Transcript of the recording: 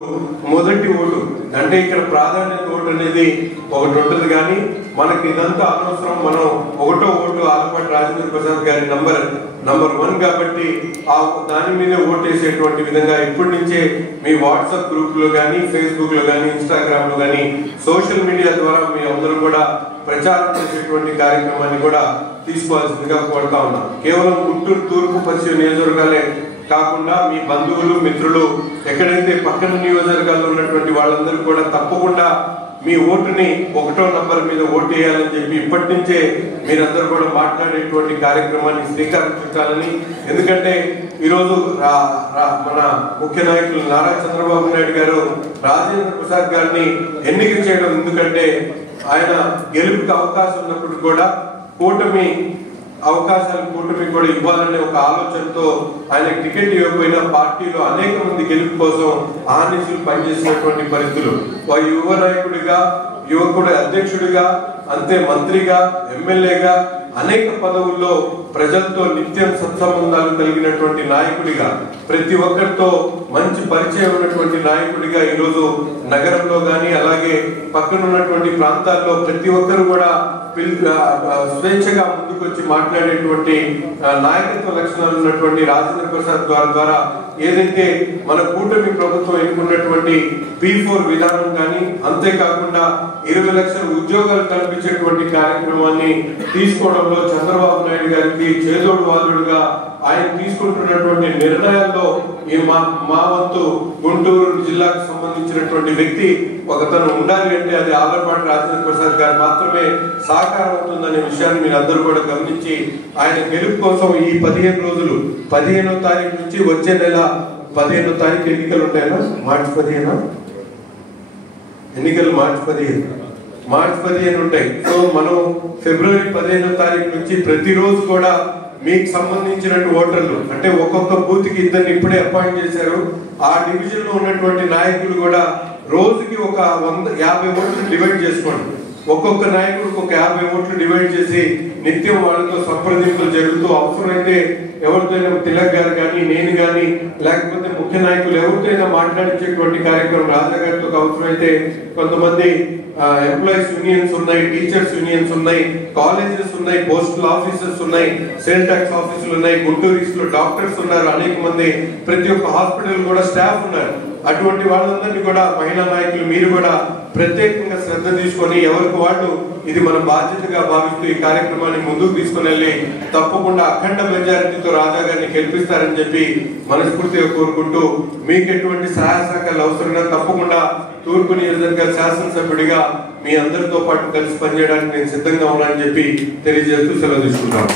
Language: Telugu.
మొదటి ఓటు అంటే ఇక్కడ ప్రాధాన్యత ఓటు అనేది ఒకటి ఉంటుంది కానీ మనకి ఇదంతా అనవసరం. మనం ఒకటో ఓటు ఆలపాటి రాజేంద్ర ప్రసాద్ గారి నంబర్ 1 కాబట్టి దాని మీద ఓటేసేటువంటి విధంగా ఇప్పటి నుంచే మీ వాట్సాప్ గ్రూప్ లో కానీ, ఫేస్బుక్ లో కానీ, ఇన్స్టాగ్రామ్ లో కానీ, సోషల్ మీడియా ద్వారా మీ అందరూ కూడా ప్రచారం చేసేటువంటి కార్యక్రమాన్ని కూడా తీసుకోవాల్సిందిగా కోరుతా ఉన్నాం. కేవలం గుంటూరు తూర్పు పశ్చిమ నియోజకవర్గాలే కాకుండా మీ బంధువులు, మిత్రులు ఎక్కడైతే పక్కన నియోజకవర్గాల్లో ఉన్నటువంటి వాళ్ళందరూ కూడా తప్పకుండా మీ ఓటుని 1వ నంబర్ మీద ఓటు వేయాలని చెప్పి ఇప్పటి నుంచే మీరందరూ కూడా మాట్లాడేటువంటి కార్యక్రమాన్ని శ్రీకారం చుట్టాలని. ఎందుకంటే ఈరోజు మన ముఖ్య నాయకులు నారా చంద్రబాబు నాయుడు గారు రాజేంద్ర ప్రసాద్ గారిని ఎన్నిక చేయడం ఎందుకంటే ఆయన గెలుపుకి అవకాశం ఉన్నప్పుడు కూడా కూటమి కూడా ఇవ్వాలనే ఒక ఆలోచనతో ఆయన టికెట్ ఇవ్వకపోయినా పార్టీలో అనేక మంది గెలుపు కోసం ఆర్నిసులు పనిచేసినటువంటి పరిస్థితులు. యువ నాయకుడిగా, యువకుడు అధ్యక్షుడిగా, అంతే మంత్రిగా, ఎమ్మెల్యేగా అనేక పదవుల్లో ప్రజలతో నిత్యం సత్సంబంధాలు కలిగినటువంటి నాయకుడిగా, ప్రతి ఒక్కరితో మంచి పరిచయం ఉన్నటువంటి నాయకుడిగా ఈరోజు నగరంలో కానీ అలాగే పక్కన ఉన్నటువంటి ప్రాంతాల్లో ప్రతి ఒక్కరు కూడా స్వేచ్ఛగా ముందుకొచ్చి మాట్లాడేటువంటి నాయకత్వ లక్షణాలు ఉన్నటువంటి రాజేంద్ర ప్రసాద్ గారి ద్వారా ఏదైతే మన కూటమి ప్రభుత్వం ఎన్నుకున్నటువంటి P4 విధానం కానీ, అంతేకాకుండా 20 లక్షల ఉద్యోగాలు కల్పించేటువంటి కార్యక్రమాన్ని తీసుకోవడంలో చంద్రబాబు నాయుడు గారికి చేదోడు వాదుడుగా ఆయన తీసుకుంటున్నటువంటి నిర్ణయాల్లో మా వంతు గుంటూరు జిల్లాకు సంబంధించినటువంటి వ్యక్తి ఒకతను ఉండాలి అంటే అది ఆలపాటి రాజేంద్ర ప్రసాద్ గారు మాత్రమే సాకారం అవుతుందనే విషయాన్ని మీరు అందరూ కూడా గమనించి ఆయన గెలుపు కోసం ఈ 15 రోజులు 15వ తారీఖు నుంచి వచ్చే నెల 15వ తారీఖు ఎన్నికలు ఉంటాయన్నా, మార్చి 15 ఎన్నికలు మార్చి 15 ఉంటాయి. సో మనం ఫిబ్రవరి 15వ తారీఖు నుంచి ప్రతిరోజు కూడా మీకు సంబంధించినటువంటి ఓటర్లు అంటే ఒక్కొక్క బూత్ కి ఇద్దరిని ఇప్పుడే అపాయింట్ చేశారు. ఆ డివిజన్ లో ఉన్నటువంటి నాయకులు కూడా రోజుకి ఒక 50 ఓట్లు డివైడ్ చేసుకోండి. ఒక్కొక్క నాయకుడికి ఒక 50 ఓట్లు డివైడ్ చేసి నిత్యం వాళ్ళతో సంప్రదింపులు జరుగుతూ అవసరమైతే ఎవరితోనైనా తిలక్ గారు కానీ, నేను కానీ, లేకపోతే ముఖ్య నాయకులు ఎవరితోనైనా మాట్లాడించేటువంటి కార్యక్రమం రాజా గారితో అవసరమైతే కొంతమంది ఎంప్లాయీస్ యూనియన్స్ ఉన్నాయి, టీచర్స్ యూనియన్స్ ఉన్నాయి, కాలేజెస్ ఉన్నాయి, పోస్టల్ ఆఫీసర్స్ ఉన్నాయి, సేల్ ట్యాక్స్ ఆఫీసులు ఉన్నాయి, గుంటూరు ఈస్ట్ లో డాక్టర్స్ ఉన్నారు, అనేక మంది ప్రతి ఒక్క హాస్పిటల్ కూడా స్టాఫ్ ఉన్నారు. అటువంటి వాళ్ళందరినీ కూడా మహిళా నాయకులు మీరు కూడా ప్రత్యేకంగా శ్రద్ధ తీసుకొని ఎవరికి వాళ్ళు ఇది మన బాధ్యతగా భావిస్తూ ఈ కార్యక్రమాన్ని ముందుకు తీసుకుని వెళ్ళి తప్పకుండా అఖండ మెజారిటీతో రాజా గారిని గెలిపిస్తారని చెప్పి మనస్ఫూర్తిగా కోరుకుంటూ మీకు ఎటువంటి సహాయ సహకారాలు అవసరంగా తప్పకుండా తూర్పు నియోజకవర్గ శాసనసభ్యుడిగా మీ అందరితో పాటు కలిసి పనిచేయడానికి నేను సిద్ధంగా ఉన్నానని చెప్పి తెలియజేస్తూ సెలవు తీసుకుంటాను.